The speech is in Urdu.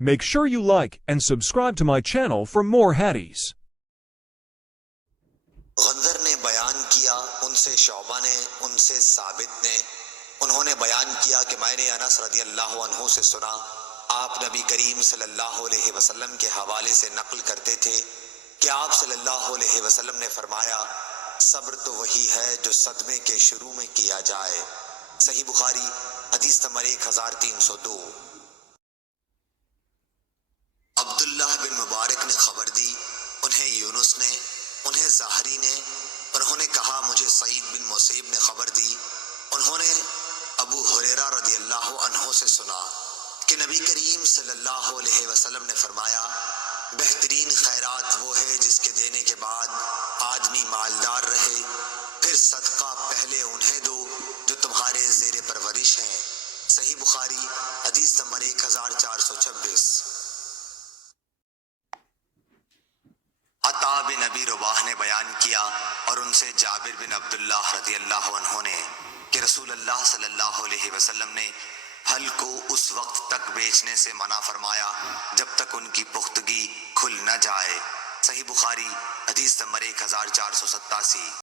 Make sure you like and subscribe to my channel for more hadiths. غندر نے بیان کیا، ان سے شعبہ نے، ان سے ثابت نے، انہوں نے بیان کیا کہ میں نے انس رضی اللہ عنہ سے سنا، آپ نبی کریم صلی اللہ علیہ وسلم کے حوالے سے نقل کرتے تھے کہ آپ صلی اللہ علیہ وسلم نے فرمایا، صبر تو وہی ہے جو صدمے کے شروع میں کیا جائے۔ صحیح بخاری حدیث نمبر 1302۔ عبداللہ بن مبارک نے خبر دی، انہیں یونس نے، انہیں ظاہری نے، انہوں نے کہا مجھے سعید بن مسیب نے خبر دی، انہوں نے ابو ہریرہ رضی اللہ عنہ سے سنا کہ نبی کریم صلی اللہ علیہ وسلم نے فرمایا، بہترین خیرات وہ ہے جس کے دینے کے بعد آدمی مالدار رہے، پھر صدقہ پہلے انہیں دو جو تمہارے زیر پرورش ہیں۔ صحیح بخاری حدیث نمبر 1426۔ عطا بن ابی رباح نے بیان کیا اور ان سے جابر بن عبداللہ رضی اللہ عنہ نے کہ رسول اللہ صلی اللہ علیہ وسلم نے پھل کو اس وقت تک بیچنے سے منع فرمایا جب تک ان کی پختگی کھل نہ جائے۔ صحیح بخاری حدیث نمبر 1487۔